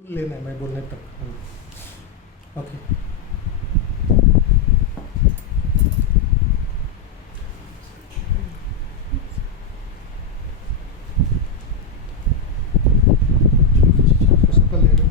लेना है, मैं बोलने तक। ओके उसका ले लो।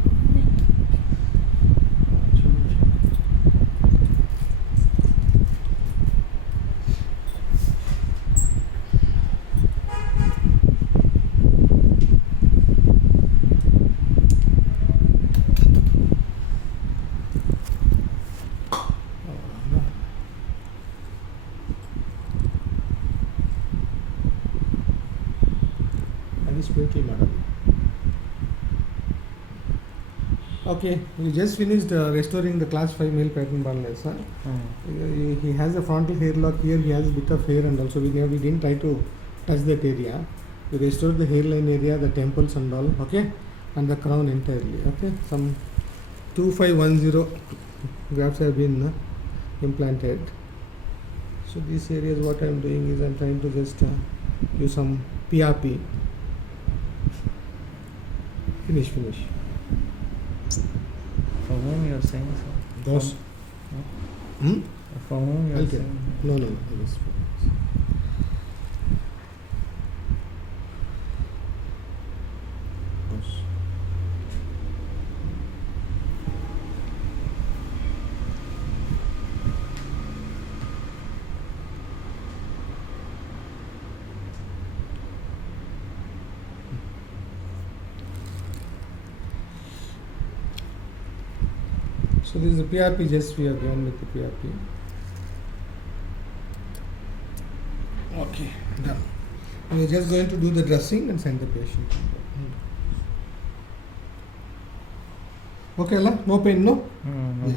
Sprinkle, madam. Okay, we just finished restoring the class 5 male pattern baldness. Huh? He has a frontal hair lock here, he has a bit of hair, and also we didn't try to touch that area. We restored the hairline area, the temples and all, okay, and the crown entirely. Okay, some 2510 grafts have been implanted. So these areas, what I am doing is I am trying to just use some PRP. Finish. For whom you are saying so? Those. For whom you are Okay. saying? No. So this is the PRP, just we are going with the PRP. Okay, done. We are just going to do the dressing and send the patient. Okay, Allah? No pain, no? No. Yeah.